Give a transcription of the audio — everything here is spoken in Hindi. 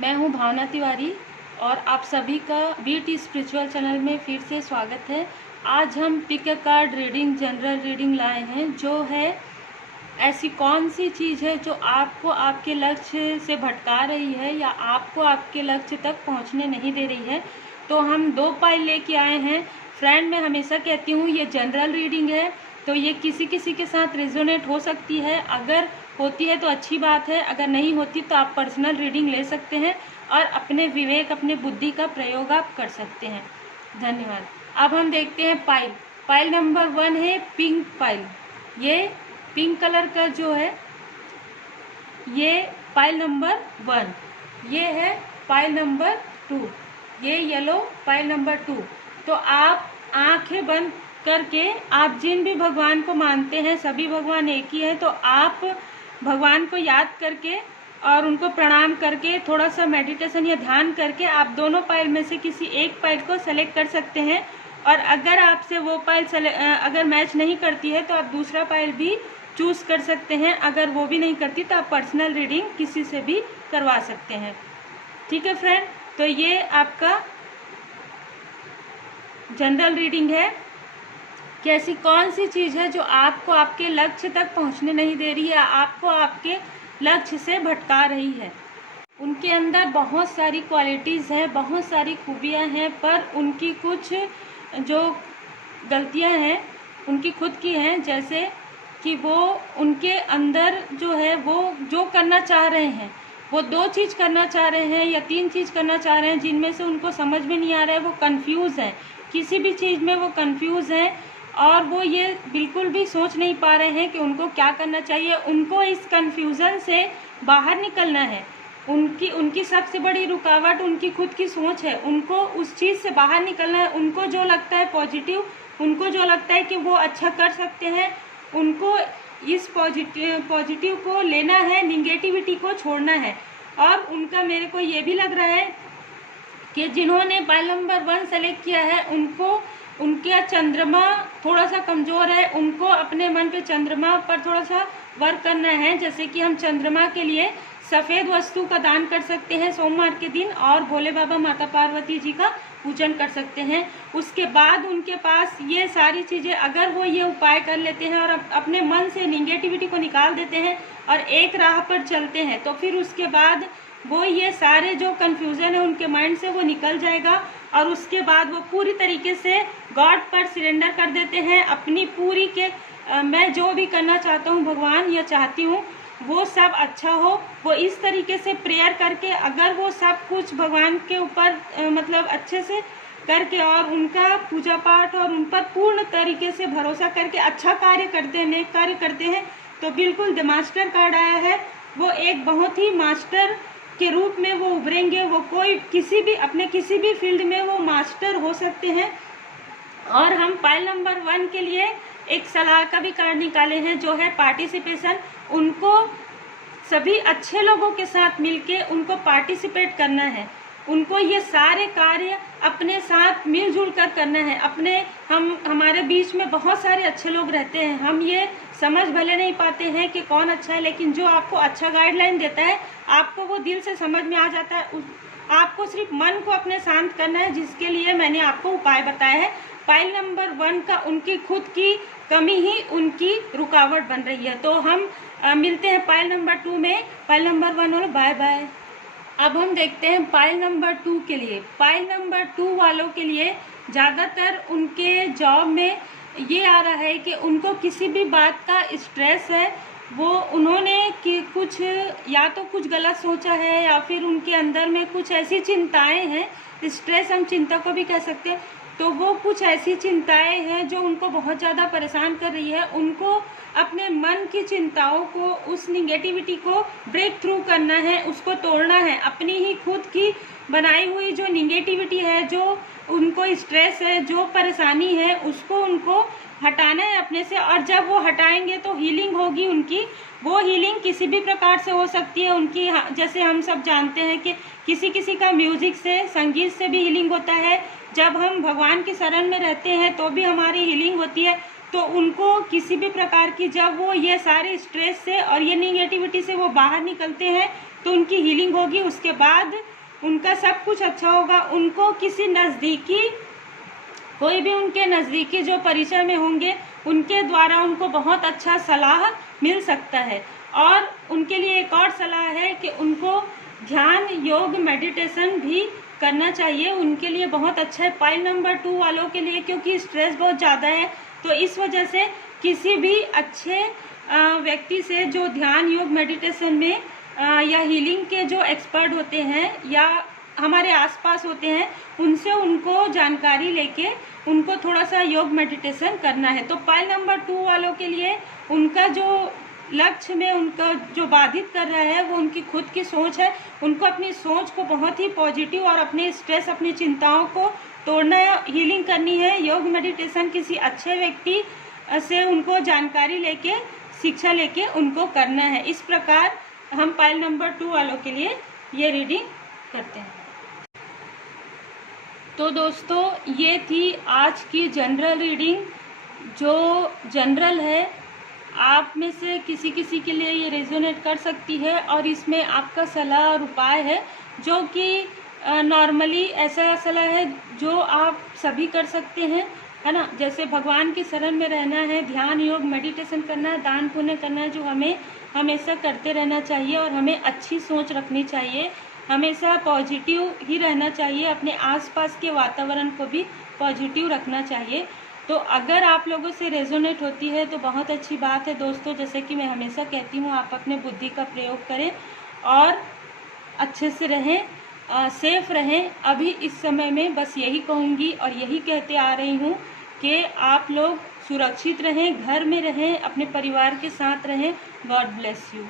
मैं हूं भावना तिवारी और आप सभी का बीटी स्पिरिचुअल चैनल में फिर से स्वागत है। आज हम pick a card reading, general reading लाए हैं, जो है ऐसी कौन सी चीज़ है जो आपको आपके लक्ष्य से भटका रही है या आपको आपके लक्ष्य तक पहुंचने नहीं दे रही है। तो हम 2 पाइल लेके आए हैं। फ्रेंड, मैं हमेशा कहती हूँ ये जनरल रीडिंग है, तो ये किसी किसी के साथ रेजोनेट हो सकती है। अगर होती है तो अच्छी बात है, अगर नहीं होती तो आप पर्सनल रीडिंग ले सकते हैं और अपने विवेक, अपने बुद्धि का प्रयोग आप कर सकते हैं। धन्यवाद। अब हम देखते हैं पाइल। पाइल नंबर 1 है पिंक पाइल। ये पिंक कलर का जो है ये पाइल नंबर 1। ये है पाइल नंबर 2। ये येलो पाइल नंबर 2। तो आप आंखें बंद करके, आप जिन भी भगवान को मानते हैं, सभी भगवान एक ही है, तो आप भगवान को याद करके और उनको प्रणाम करके थोड़ा सा मेडिटेशन या ध्यान करके आप दोनों पाइल में से किसी एक पाइल को सेलेक्ट कर सकते हैं। और अगर आपसे वो पाइल अगर मैच नहीं करती है तो आप दूसरा पाइल भी चूज कर सकते हैं। अगर वो भी नहीं करती तो आप पर्सनल रीडिंग किसी से भी करवा सकते हैं। ठीक है फ्रेंड, तो ये आपका जनरल रीडिंग है कि ऐसी कौन सी चीज़ है जो आपको आपके लक्ष्य तक पहुंचने नहीं दे रही है, आपको आपके लक्ष्य से भटका रही है। उनके अंदर बहुत सारी क्वालिटीज़ हैं, बहुत सारी खूबियां हैं, पर उनकी कुछ जो गलतियां हैं उनकी खुद की हैं। जैसे कि वो उनके अंदर जो है वो जो करना चाह रहे हैं, वो 2 चीज़ करना चाह रहे हैं या 3 चीज़ करना चाह रहे हैं, जिनमें से उनको समझ में नहीं आ रहा है। वो कंफ्यूज हैं, किसी भी चीज़ में वो कंफ्यूज हैं और वो ये बिल्कुल भी सोच नहीं पा रहे हैं कि उनको क्या करना चाहिए। उनको इस कंफ्यूजन से बाहर निकलना है। उनकी सबसे बड़ी रुकावट उनकी खुद की सोच है। उनको उस चीज़ से बाहर निकलना है। उनको जो लगता है पॉजिटिव, उनको जो लगता है कि वो अच्छा कर सकते हैं, उनको इस पॉजिटिव को लेना है, निगेटिविटी को छोड़ना है। और उनका मेरे को ये भी लग रहा है कि जिन्होंने पाइल नंबर 1 सेलेक्ट किया है, उनको उनका चंद्रमा थोड़ा सा कमज़ोर है। उनको अपने मन पे चंद्रमा पर थोड़ा सा वर्क करना है। जैसे कि हम चंद्रमा के लिए सफ़ेद वस्तु का दान कर सकते हैं सोमवार के दिन, और भोले बाबा, माता पार्वती जी का पूजन कर सकते हैं। उसके बाद उनके पास ये सारी चीज़ें, अगर वो ये उपाय कर लेते हैं और अपने मन से निगेटिविटी को निकाल देते हैं और एक राह पर चलते हैं, तो फिर उसके बाद वो ये सारे जो कन्फ्यूज़न है उनके माइंड से वो निकल जाएगा। और उसके बाद वो पूरी तरीके से गॉड पर सरेंडर कर देते हैं अपनी पूरी के मैं जो भी करना चाहता हूँ भगवान, या चाहती हूँ वो सब अच्छा हो। वो इस तरीके से प्रेयर करके, अगर वो सब कुछ भगवान के ऊपर मतलब अच्छे से करके और उनका पूजा पाठ और उन पर पूर्ण तरीके से भरोसा करके अच्छा कार्य करते हैं, नेक कार्य करते हैं, तो बिल्कुल द मास्टर कार्ड आया है। वो एक बहुत ही मास्टर के रूप में वो उभरेंगे। वो कोई किसी भी फील्ड में वो मास्टर हो सकते हैं। और हम पाइल नंबर 1 के लिए एक सलाह का भी कार्ड निकाले हैं, जो है पार्टिसिपेशन। उनको सभी अच्छे लोगों के साथ मिलके उनको पार्टिसिपेट करना है। उनको ये सारे कार्य अपने साथ मिलजुल कर करना है। हमारे बीच में बहुत सारे अच्छे लोग रहते हैं, हम ये समझ भले नहीं पाते हैं कि कौन अच्छा है, लेकिन जो आपको अच्छा गाइडलाइन देता है, आपको वो दिल से समझ में आ जाता है। आपको सिर्फ मन को अपने शांत करना है, जिसके लिए मैंने आपको उपाय बताया है। पाइल नंबर 1 का उनकी खुद की कमी ही उनकी रुकावट बन रही है। तो हम मिलते हैं पाइल नंबर 2 में। पाइल नंबर 1 वालों बाय बाय। अब हम देखते हैं पाइल नंबर 2 के लिए। पाइल नंबर 2 वालों के लिए ज़्यादातर उनके जॉब में ये आ रहा है कि उनको किसी भी बात का स्ट्रेस है। उन्होंने कि कुछ या तो कुछ गलत सोचा है, या फिर उनके अंदर में कुछ ऐसी चिंताएं हैं, स्ट्रेस हम चिंता को भी कह सकते हैं। तो वो कुछ ऐसी चिंताएं हैं जो उनको बहुत ज़्यादा परेशान कर रही है। उनको अपने मन की चिंताओं को, उस निगेटिविटी को ब्रेक थ्रू करना है, उसको तोड़ना है। अपनी ही खुद की बनाई हुई जो निगेटिविटी है, जो उनको स्ट्रेस है, जो परेशानी है, उसको उनको हटाना है अपने से। और जब वो हटाएंगे तो हीलिंग होगी उनकी। वो हीलिंग किसी भी प्रकार से हो सकती है उनकी। जैसे हम सब जानते हैं कि किसी का म्यूजिक से, संगीत से भी हीलिंग होता है। जब हम भगवान की शरण में रहते हैं तो भी हमारी हीलिंग होती है। तो उनको किसी भी प्रकार की, जब वो ये सारे स्ट्रेस से और ये निगेटिविटी से वो बाहर निकलते हैं, तो उनकी हीलिंग होगी, उसके बाद उनका सब कुछ अच्छा होगा। उनको किसी नज़दीकी, कोई भी उनके नज़दीकी जो परिचय में होंगे उनके द्वारा उनको बहुत अच्छा सलाह मिल सकता है। और उनके लिए एक और सलाह है कि उनको ध्यान, योग, मेडिटेशन भी करना चाहिए, उनके लिए बहुत अच्छा है। पाइल नंबर 2 वालों के लिए, क्योंकि स्ट्रेस बहुत ज़्यादा है, तो इस वजह से किसी भी अच्छे व्यक्ति से जो ध्यान, योग, मेडिटेशन में या हीलिंग के जो एक्सपर्ट होते हैं या हमारे आसपास होते हैं, उनसे उनको जानकारी लेके उनको थोड़ा सा योग मेडिटेशन करना है। तो पाइल नंबर 2 वालों के लिए उनका जो लक्ष्य में उनका जो बाधित कर रहा है वो उनकी खुद की सोच है। उनको अपनी सोच को बहुत ही पॉजिटिव और अपने स्ट्रेस, अपनी चिंताओं को तोड़ना है, हीलिंग करनी है। योग मेडिटेशन किसी अच्छे व्यक्ति से उनको जानकारी लेके, शिक्षा लेके उनको करना है। इस प्रकार हम पाइल नंबर 2 वालों के लिए ये रीडिंग करते हैं। तो दोस्तों, ये थी आज की जनरल रीडिंग, जो जनरल है। आप में से किसी किसी के लिए ये रेजोनेट कर सकती है और इसमें आपका सलाह और उपाय है, जो कि नॉर्मली ऐसा सलाह है जो आप सभी कर सकते हैं, है ना। जैसे भगवान की शरण में रहना है, ध्यान, योग, मेडिटेशन करना है, दान पुण्य करना है, जो हमें हमेशा करते रहना चाहिए। और हमें अच्छी सोच रखनी चाहिए, हमेशा पॉजिटिव ही रहना चाहिए, अपने आसपास के वातावरण को भी पॉजिटिव रखना चाहिए। तो अगर आप लोगों से रेजोनेट होती है तो बहुत अच्छी बात है दोस्तों। जैसे कि मैं हमेशा कहती हूँ, आप अपने बुद्धि का प्रयोग करें और अच्छे से रहें, सेफ रहें। अभी इस समय में बस यही कहूँगी और यही कहते आ रही हूँ कि आप लोग सुरक्षित रहें, घर में रहें, अपने परिवार के साथ रहें। God bless you.